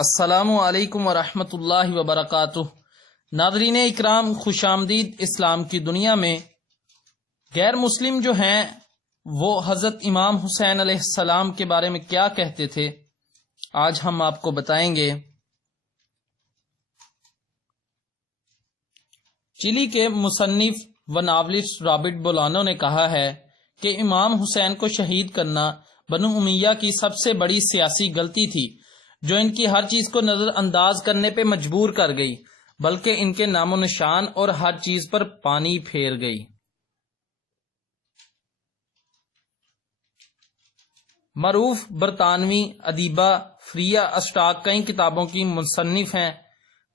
السلام علیکم ورحمۃ اللہ وبرکاتہ۔ ناظرین اکرام، خوش آمدید۔ اسلام کی دنیا میں غیر مسلم جو ہیں وہ حضرت امام حسین علیہ السلام کے بارے میں کیا کہتے تھے، آج ہم آپ کو بتائیں گے۔ چلی کے مصنف و ناولسٹ رابرٹ بولانو نے کہا ہے کہ امام حسین کو شہید کرنا بنو امیہ کی سب سے بڑی سیاسی غلطی تھی، جو ان کی ہر چیز کو نظر انداز کرنے پہ مجبور کر گئی، بلکہ ان کے نام و نشان اور ہر چیز پر پانی پھیر گئی۔ معروف برطانوی ادیبہ فریہ اسٹاک کئی کتابوں کی مصنف ہیں۔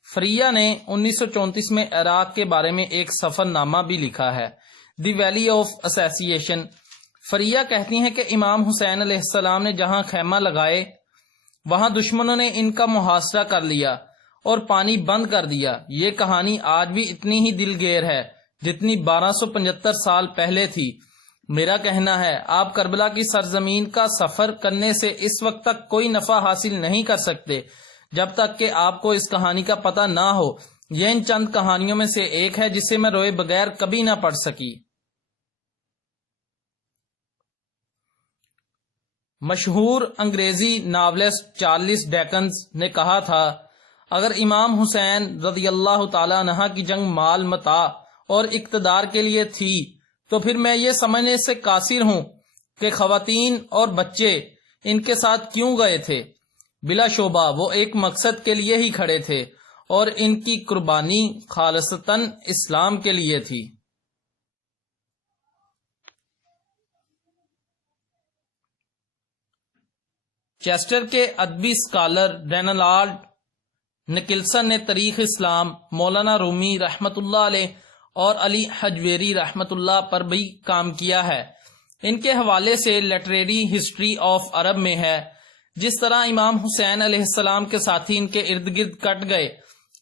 فریہ نے 1934 میں عراق کے بارے میں ایک سفر نامہ بھی لکھا ہے، دی ویلی آف اسیسینیشن۔ فریہ کہتی ہیں کہ امام حسین علیہ السلام نے جہاں خیمہ لگائے وہاں دشمنوں نے ان کا محاصرہ کر لیا اور پانی بند کر دیا۔ یہ کہانی آج بھی اتنی ہی دلگیر ہے جتنی 1275 سال پہلے تھی۔ میرا کہنا ہے آپ کربلا کی سرزمین کا سفر کرنے سے اس وقت تک کوئی نفع حاصل نہیں کر سکتے جب تک کہ آپ کو اس کہانی کا پتہ نہ ہو۔ یہ ان چند کہانیوں میں سے ایک ہے جسے میں روئے بغیر کبھی نہ پڑھ سکی۔ مشہور انگریزی ناولسٹ چارلس ڈیکنز نے کہا تھا، اگر امام حسین رضی اللہ تعالی عنہ کی جنگ مال متاع اور اقتدار کے لیے تھی تو پھر میں یہ سمجھنے سے قاصر ہوں کہ خواتین اور بچے ان کے ساتھ کیوں گئے تھے۔ بلا شبہ وہ ایک مقصد کے لیے ہی کھڑے تھے اور ان کی قربانی خالصتاً اسلام کے لیے تھی۔ چیسٹر کے ادبی اسکالر رینالڈ نکلسن نے تاریخ اسلام، مولانا رومی رحمت اللہ علیہ اور علی حجویری رحمت اللہ پر بھی کام کیا ہے۔ ان کے حوالے سے لٹریری ہسٹری آف عرب میں ہے، جس طرح امام حسین علیہ السلام کے ساتھی ان کے ارد گرد کٹ گئے،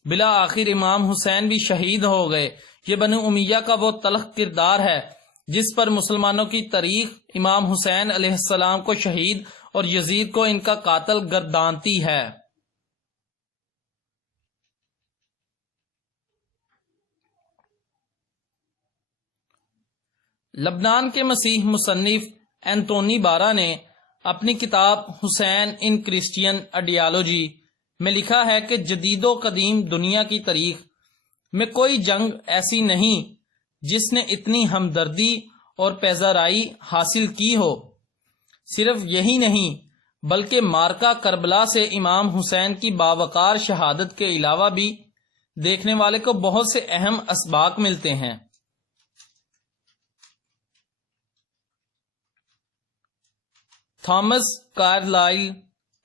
بلا آخر امام حسین بھی شہید ہو گئے۔ یہ بنو امیہ کا وہ تلخ کردار ہے جس پر مسلمانوں کی تاریخ امام حسین علیہ السلام کو شہید اور یزید کو ان کا قاتل گردانتی ہے۔ لبنان کے مسیح مصنف اینتونی بارا نے اپنی کتاب حسین ان کرسچین آئیڈیالوجی میں لکھا ہے کہ جدید و قدیم دنیا کی تاریخ میں کوئی جنگ ایسی نہیں جس نے اتنی ہمدردی اور پیزارائی حاصل کی ہو۔ صرف یہی نہیں بلکہ مارکہ کربلا سے امام حسین کی باوقار شہادت کے علاوہ بھی دیکھنے والے کو بہت سے اہم اسباق ملتے ہیں۔ تھامس کارلائل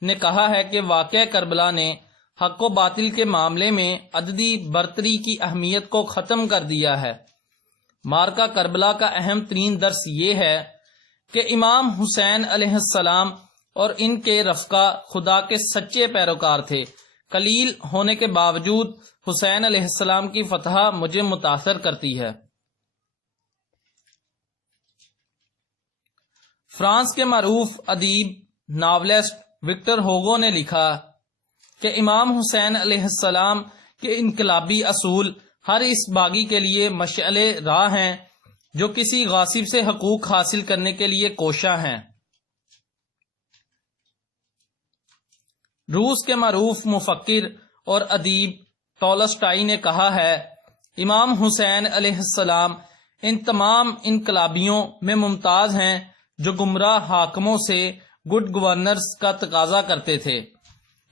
نے کہا ہے کہ واقعہ کربلا نے حق و باطل کے معاملے میں عددی برتری کی اہمیت کو ختم کر دیا ہے۔ مارکہ کربلا کا اہم ترین درس یہ ہے کہ امام حسین علیہ السلام اور ان کے رفقا خدا کے سچے پیروکار تھے۔ قلیل ہونے کے باوجود حسین علیہ السلام کی فتح مجھے متاثر کرتی ہے۔ فرانس کے معروف ادیب ناولسٹ وکٹر ہوگو نے لکھا کہ امام حسین علیہ السلام کے انقلابی اصول ہر اس باغی کے لیے مشعل راہ ہیں جو کسی غاصب سے حقوق حاصل کرنے کے لیے کوشاں ہیں۔ روس کے معروف مفکر اور ادیب ٹولسٹائی نے کہا ہے، امام حسین علیہ السلام ان تمام انقلابیوں میں ممتاز ہیں جو گمراہ حاکموں سے گڈ گورنرز کا تقاضا کرتے تھے،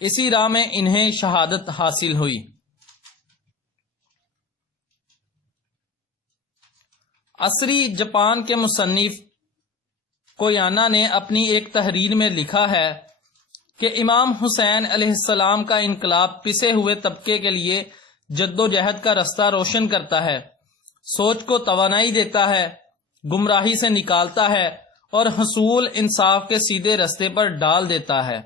اسی راہ میں انہیں شہادت حاصل ہوئی۔ عصری جاپان کے مصنف کویانا نے اپنی ایک تحریر میں لکھا ہے کہ امام حسین علیہ السلام کا انقلاب پسے ہوئے طبقے کے لیے جد و جہد کا رستہ روشن کرتا ہے، سوچ کو توانائی دیتا ہے، گمراہی سے نکالتا ہے اور حصول انصاف کے سیدھے رستے پر ڈال دیتا ہے۔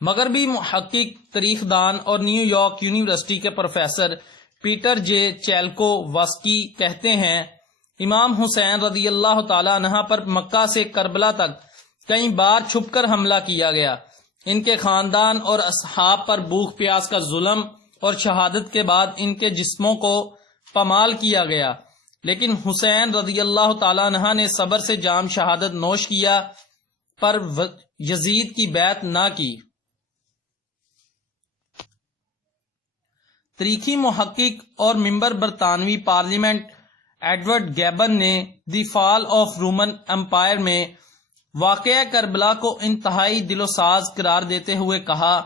مغربی محقق، تاریخ دان اور نیو یارک یونیورسٹی کے پروفیسر پیٹر جے چیلکو واسکی کہتے ہیں امام حسین رضی اللہ تعالی عنہ پر مکہ سے کربلا تک کئی بار چھپ کر حملہ کیا گیا۔ ان کے خاندان اور اصحاب پر بھوک پیاس کا ظلم اور شہادت کے بعد ان کے جسموں کو پامال کیا گیا، لیکن حسین رضی اللہ تعالی عنہ نے صبر سے جام شہادت نوش کیا پر یزید کی بیعت نہ کی۔ تاریخی محقق اور ممبر برطانوی پارلیمنٹ ایڈورڈ گیبن نے دی فال آف رومن امپائر میں واقعہ کربلا کو انتہائی دل و ساز قرار دیتے ہوئے کہا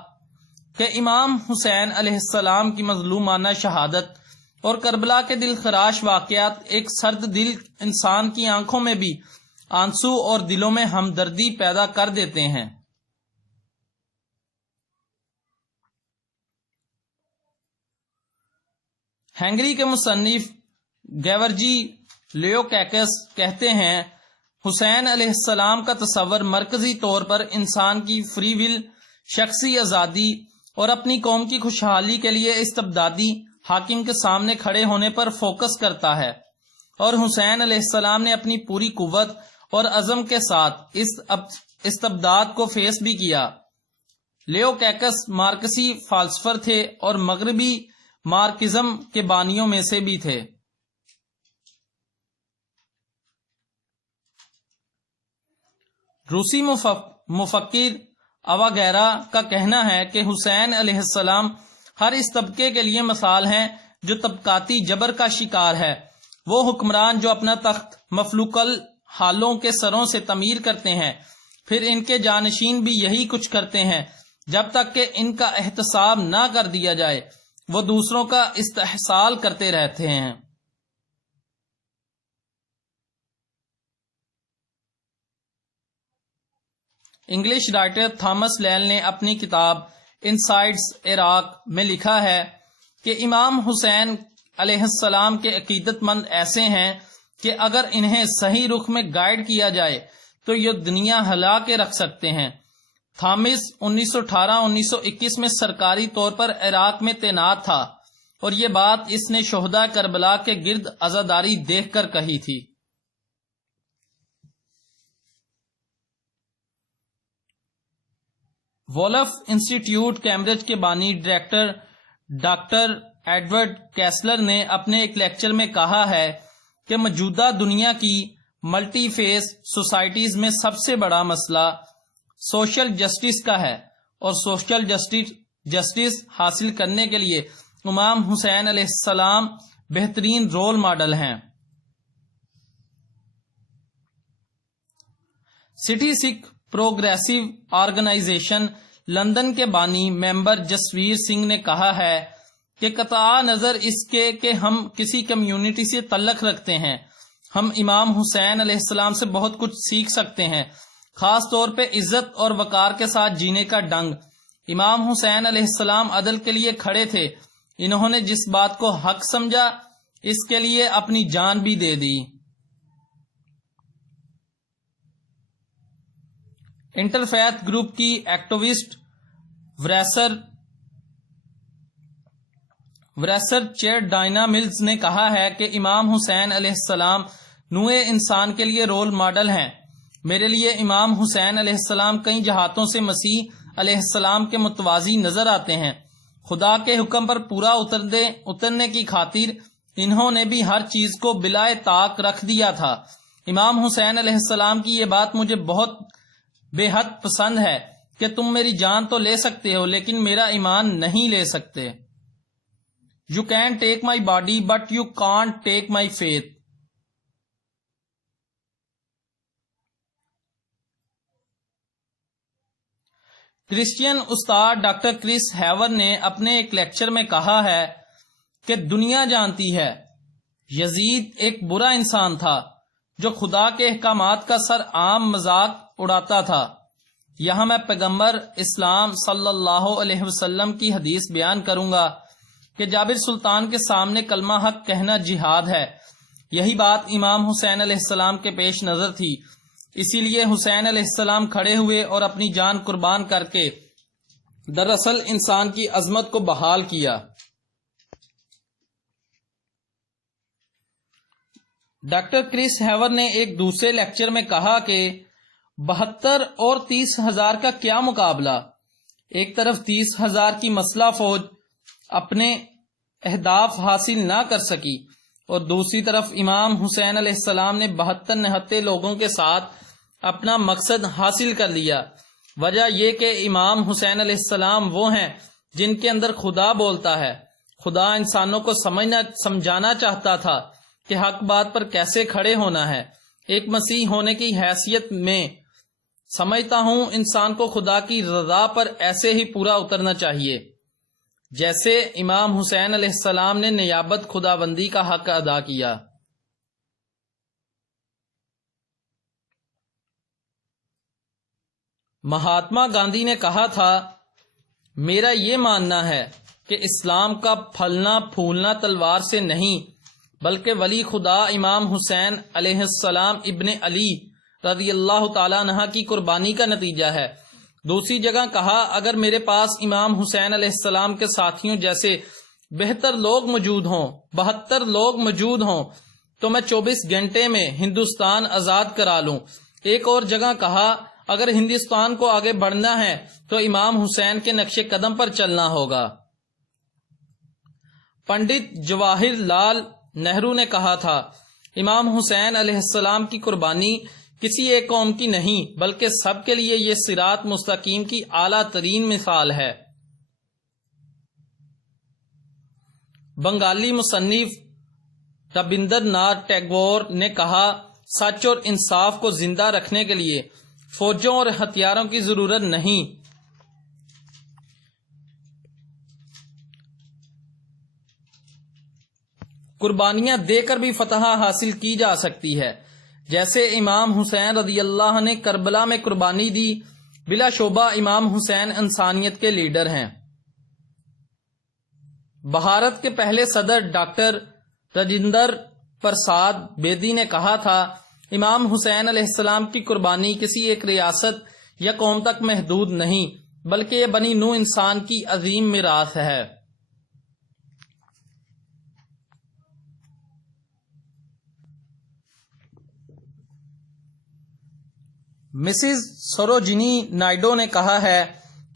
کہ امام حسین علیہ السلام کی مظلومانہ شہادت اور کربلا کے دل خراش واقعات ایک سرد دل انسان کی آنکھوں میں بھی آنسو اور دلوں میں ہمدردی پیدا کر دیتے ہیں۔ ہنگری کے مصنف گیورجی لیوکیکس کہتے ہیں، حسین علیہ السلام کا تصور مرکزی طور پر انسان کی فری ول، شخصی آزادی اور اپنی قوم کی خوشحالی کے لیے استبدادی حاکم کے سامنے کھڑے ہونے پر فوکس کرتا ہے، اور حسین علیہ السلام نے اپنی پوری قوت اور عزم کے ساتھ اس استبداد کو فیس بھی کیا۔ لیوکیکس مارکسی فلسفر تھے اور مغربی مارکسزم کے بانیوں میں سے بھی تھے۔ روسی مفکر اوگیرا کا کہنا ہے کہ حسین علیہ السلام ہر اس طبقے کے لیے مثال ہیں جو طبقاتی جبر کا شکار ہے۔ وہ حکمران جو اپنا تخت مفلوق الحالوں کے سروں سے تعمیر کرتے ہیں، پھر ان کے جانشین بھی یہی کچھ کرتے ہیں جب تک کہ ان کا احتساب نہ کر دیا جائے، وہ دوسروں کا استحصال کرتے رہتے ہیں۔ انگلش رائٹر تھامس لیل نے اپنی کتاب انسائڈز عراق میں لکھا ہے کہ امام حسین علیہ السلام کے عقیدت مند ایسے ہیں کہ اگر انہیں صحیح رخ میں گائیڈ کیا جائے تو یہ دنیا ہلا کے رکھ سکتے ہیں۔ تھامس 1918-1921 میں سرکاری طور پر عراق میں تعینات تھا، اور یہ بات اس نے شہداء کربلا کے گرد عزاداری دیکھ کر کہی تھی۔ وولف انسٹیٹیوٹ کیمبرج کے بانی ڈائریکٹر ڈاکٹر ایڈورڈ کیسلر نے اپنے ایک لیکچر میں کہا ہے کہ موجودہ دنیا کی ملٹی فیس سوسائٹیز میں سب سے بڑا مسئلہ سوشل جسٹس کا ہے، اور سوشل جسٹس حاصل کرنے کے لیے امام حسین علیہ السلام بہترین رول ماڈل ہیں۔ سٹی سکھ پروگریسو آرگنائزیشن لندن کے بانی ممبر جسویر سنگھ نے کہا ہے کہ قطع نظر اس کے کہ ہم کسی کمیونٹی سے تعلق رکھتے ہیں، ہم امام حسین علیہ السلام سے بہت کچھ سیکھ سکتے ہیں، خاص طور پہ عزت اور وقار کے ساتھ جینے کا ڈنگ۔ امام حسین علیہ السلام عدل کے لیے کھڑے تھے، انہوں نے جس بات کو حق سمجھا اس کے لیے اپنی جان بھی دے دی۔ انٹرفیتھ گروپ کی ایکٹیوسٹ وریسر چیئر ڈائنا ملز نے کہا ہے کہ امام حسین علیہ السلام نوع انسان کے لیے رول ماڈل ہیں۔ میرے لیے امام حسین علیہ السلام کئی جہاتوں سے مسیح علیہ السلام کے متوازی نظر آتے ہیں۔ خدا کے حکم پر پورا اترنے کی خاطر انہوں نے بھی ہر چیز کو بلا طاق رکھ دیا تھا۔ امام حسین علیہ السلام کی یہ بات مجھے بہت بے حد پسند ہے کہ تم میری جان تو لے سکتے ہو لیکن میرا ایمان نہیں لے سکتے۔ You can take my body but you can't take my faith۔ Christian استاد ڈاکٹر کرس ہیور نے اپنے ایک لیکچر میں کہا ہے کہ دنیا جانتی ہے یزید ایک برا انسان تھا جو خدا کے احکامات کا سر عام مذاق اڑاتا تھا۔ یہاں میں پیغمبر اسلام صلی اللہ علیہ وسلم کی حدیث بیان کروں گا کہ جابر سلطان کے سامنے کلمہ حق کہنا جہاد ہے۔ یہی بات امام حسین علیہ السلام کے پیش نظر تھی، اسی لیے حسین علیہ السلام کھڑے ہوئے اور اپنی جان قربان کر کے دراصل انسان کی عظمت کو بحال کیا۔ ڈاکٹر کرس ہیور نے ایک دوسرے لیکچر میں کہا کہ 72 اور 30,000 کا کیا مقابلہ؟ ایک طرف 30,000 کی مسلح فوج اپنے اہداف حاصل نہ کر سکی اور دوسری طرف امام حسین علیہ السلام نے 72 نہتے لوگوں کے ساتھ اپنا مقصد حاصل کر لیا۔ وجہ یہ کہ امام حسین علیہ السلام وہ ہیں جن کے اندر خدا بولتا ہے۔ خدا انسانوں کو سمجھانا چاہتا تھا کہ حق بات پر کیسے کھڑے ہونا ہے۔ ایک مسیح ہونے کی حیثیت میں سمجھتا ہوں انسان کو خدا کی رضا پر ایسے ہی پورا اترنا چاہیے جیسے امام حسین علیہ السلام نے نیابت خداوندی کا حق ادا کیا۔ مہاتما گاندھی نے کہا تھا، میرا یہ ماننا ہے کہ اسلام کا پھلنا پھولنا تلوار سے نہیں بلکہ ولی خدا امام حسین علیہ السلام ابن علی رضی اللہ تعالیٰ عنہ کی قربانی کا نتیجہ ہے۔ دوسری جگہ کہا، اگر میرے پاس امام حسین علیہ السلام کے ساتھیوں جیسے 72 لوگ موجود ہوں تو میں 24 گھنٹے میں ہندوستان آزاد کرا لوں۔ ایک اور جگہ کہا، اگر ہندوستان کو آگے بڑھنا ہے تو امام حسین کے نقش قدم پر چلنا ہوگا۔ پنڈت جواہر لال نہرو نے کہا تھا، امام حسین علیہ السلام کی قربانی کسی ایک قوم کی نہیں بلکہ سب کے لیے یہ صراط مستقیم کی اعلیٰ ترین مثال ہے۔ بنگالی مصنف ربندر ناتھ ٹیگور نے کہا، سچ اور انصاف کو زندہ رکھنے کے لیے فوجوں اور ہتھیاروں کی ضرورت نہیں، قربانیاں دے کر بھی فتح حاصل کی جا سکتی ہے۔ جیسے امام حسین رضی اللہ نے کربلا میں قربانی دی، بلا شبہ امام حسین انسانیت کے لیڈر ہیں۔ بھارت کے پہلے صدر ڈاکٹر راجندر پرساد بیدی نے کہا تھا، امام حسین علیہ السلام کی قربانی کسی ایک ریاست یا قوم تک محدود نہیں بلکہ یہ بنی نوع انسان کی عظیم میراث ہے۔ مسز سروجنی نائیڈو نے کہا ہے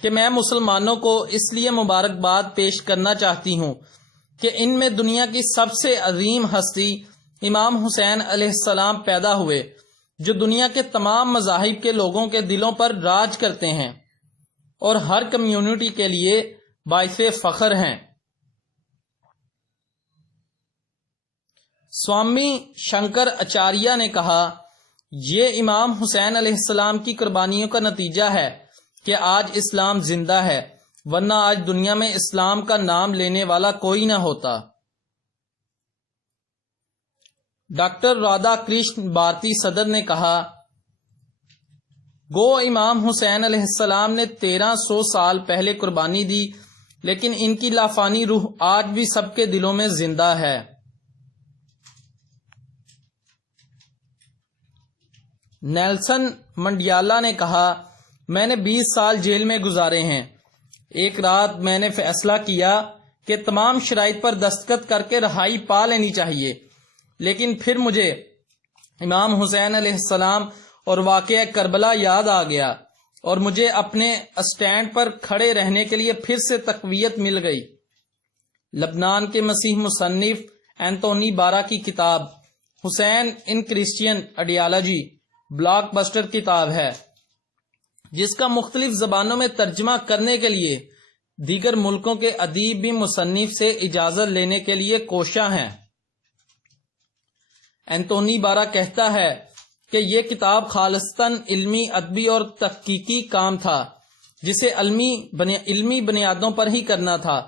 کہ میں مسلمانوں کو اس لیے مبارکباد پیش کرنا چاہتی ہوں کہ ان میں دنیا کی سب سے عظیم ہستی امام حسین علیہ السلام پیدا ہوئے، جو دنیا کے تمام مذاہب کے لوگوں کے دلوں پر راج کرتے ہیں اور ہر کمیونٹی کے لیے باعث فخر ہیں۔ سوامی شنکر اچاریہ نے کہا، یہ امام حسین علیہ السلام کی قربانیوں کا نتیجہ ہے کہ آج اسلام زندہ ہے، ورنہ آج دنیا میں اسلام کا نام لینے والا کوئی نہ ہوتا۔ ڈاکٹر رادھا کرشن بھارتی صدر نے کہا، گو امام حسین علیہ السلام نے 1300 سال پہلے قربانی دی، لیکن ان کی لافانی روح آج بھی سب کے دلوں میں زندہ ہے۔ نیلسن منڈیالا نے کہا، میں نے 20 سال جیل میں گزارے ہیں۔ ایک رات میں نے فیصلہ کیا کہ تمام شرائط پر دستخط کر کے رہائی پا لینی چاہیے، لیکن پھر مجھے امام حسین علیہ السلام اور واقعہ کربلا یاد آ گیا اور مجھے اپنے اسٹینڈ پر کھڑے رہنے کے لیے پھر سے تقویت مل گئی۔ لبنان کے مسیح مصنف اینتونی بارا کی کتاب حسین ان کرسچین آئیڈیالوجی بلاک بسٹر کتاب ہے، جس کا مختلف زبانوں میں ترجمہ کرنے کے لیے دیگر ملکوں کے ادیب بھی مصنف سے اجازت لینے کے لیے کوشاں ہیں۔ اینتونی بارا کہتا ہے کہ یہ کتاب خالصتاً علمی، ادبی اور تحقیقی کام تھا جسے علمی بنیادوں پر ہی کرنا تھا،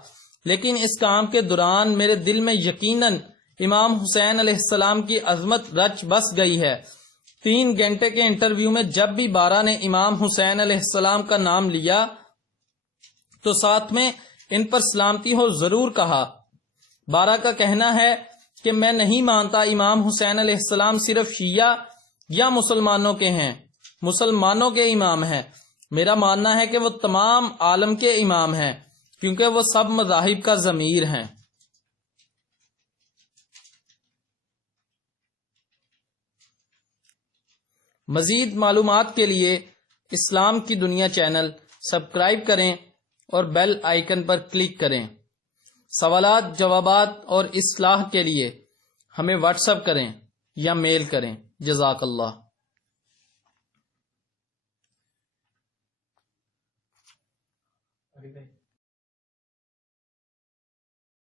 لیکن اس کام کے دوران میرے دل میں یقیناً امام حسین علیہ السلام کی عظمت رچ بس گئی ہے۔ 3 گھنٹے کے انٹرویو میں جب بھی بارا نے امام حسین علیہ السلام کا نام لیا تو ساتھ میں ان پر سلامتی ہو ضرور کہا۔ بارا کا کہنا ہے کہ میں نہیں مانتا امام حسین علیہ السلام صرف شیعہ یا مسلمانوں کے ہیں، مسلمانوں کے امام ہیں۔ میرا ماننا ہے کہ وہ تمام عالم کے امام ہیں، کیونکہ وہ سب مذاہب کا ضمیر ہیں۔ مزید معلومات کے لیے اسلام کی دنیا چینل سبسکرائب کریں اور بیل آئیکن پر کلک کریں۔ سوالات، جوابات اور اصلاح کے لیے ہمیں واٹس ایپ کریں یا میل کریں۔ جزاک اللہ۔